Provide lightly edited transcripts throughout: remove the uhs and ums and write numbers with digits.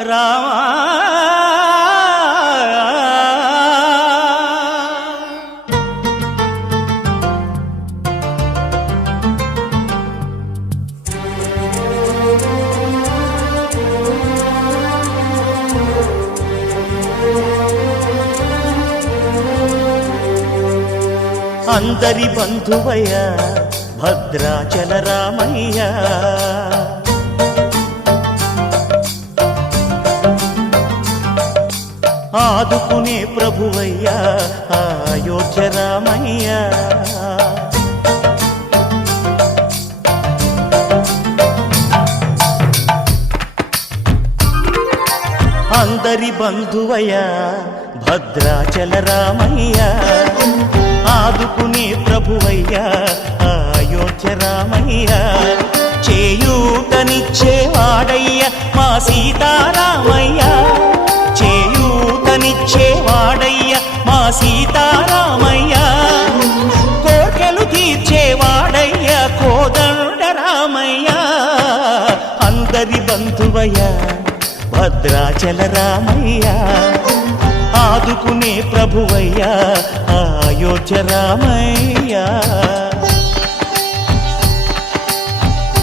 రామా అందరి బంధువయ్య భద్రాచల రామయ్య ఆదుకునే ప్రభువయ్య అయోధ్య రామయ్య అందరి బంధువయ్య భద్రాచల రామయ్య ఆదుకునే ప్రభువయ్య అయోధ్య రామయ్య చేయూతనిచ్చేవాడయ్య మా సీతారామయ్య చేయూతనిచ్చేవాడయ్య మా సీతారామయ్య కోర్కెలు తీర్చేవాడయ్య కోదండ రామయ్య అందరి బంధువయ్య భద్రాచల రామయ్య ఆదుకునే ప్రభువయ్య అయోధ్య రామయ్య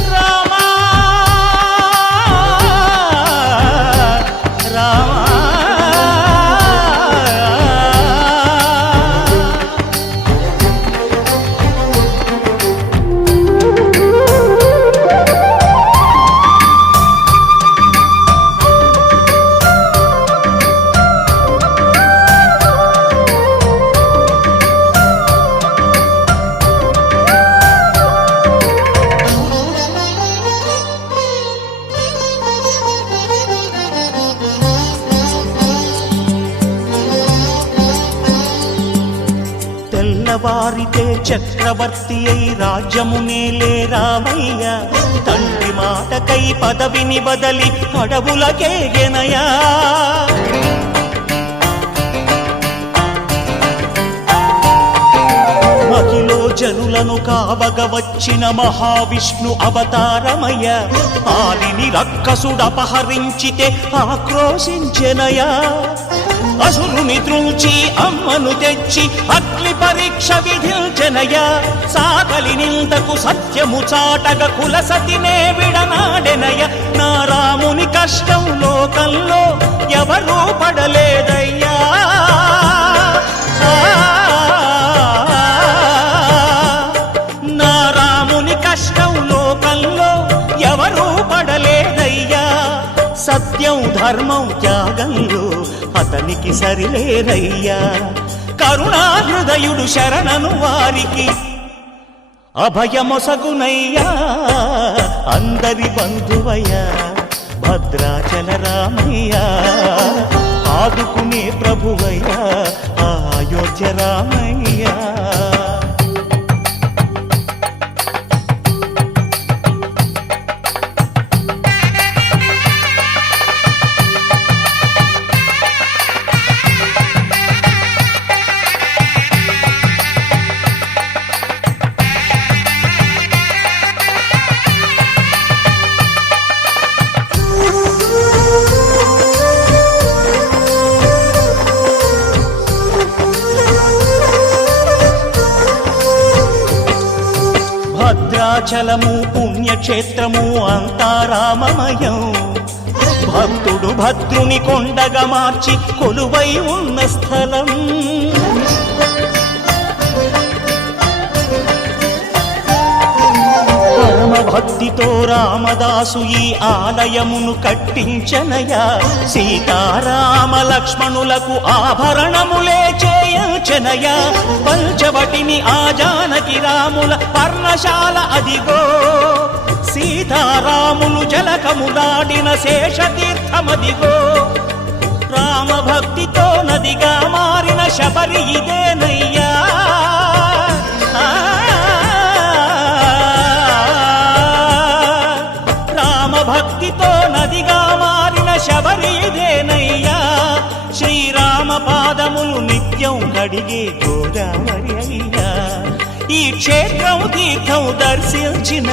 రామా రామా తెల్లవారితే చక్రవర్తి అయి రాజ్యమునేలే రామయ్య తండ్రి మాటకై పదవిని బదలి అడవులకేగెనయా మహిలో జనులను కావగ వచ్చిన మహావిష్ణు అవతారమయ్య ఆలిని రక్కసుడపహరించితే ఆక్రోశించెనయా అసురుని త్రుంచి అమ్మను తెచ్చి అగ్ని పరీక్ష విధించెనయా సాగలి నిందకు సత్యము చాటగ కులసతినే విడనాడెనయ నా రాముని కష్టం లోకంలో ఎవరూ పడలేదయ్యా నా రాముని కష్టం లోకంలో ఎవరూ పడలేదయ్యా సత్యం ధర్మం త్యాగంలో అతనికి సరిలేరయ్యా కరుణా హృదయుడు శరణను వారికి అభయమొసగునయ్యా అందరి బంధువయ్య భద్రాచల రామయ్య ఆదుకునే ప్రభువయ్య అయోధ్య రామయ్య భద్రాచలము పుణ్యక్షేత్రము అంతా రామమయం భక్తుడు భద్రుని కొండగా మార్చి కొలువై ఉన్న స్థలం పరమ భక్తితో రామదాసు ఈ ఆలయమును కట్టించనయా సీతారామ లక్ష్మణులకు ఆభరణములే చేయచనయా పంచవటిని ఆ జానకి రాముల పర్ణశాల అదిగో సీతారాములు జలకములాడిన శేషతీర్థమదిగో రామభక్తితో నదిగా మారిన శబరి ఇదేనయ్యా రామభక్తితో నదిగా మారిన శబరి ఇదేనయ్యా శ్రీరామ పాదములు నిత్యం కడిగే గోదావరి అయ్యా ఈ క్షేత్రం తీర్థం దర్శించిన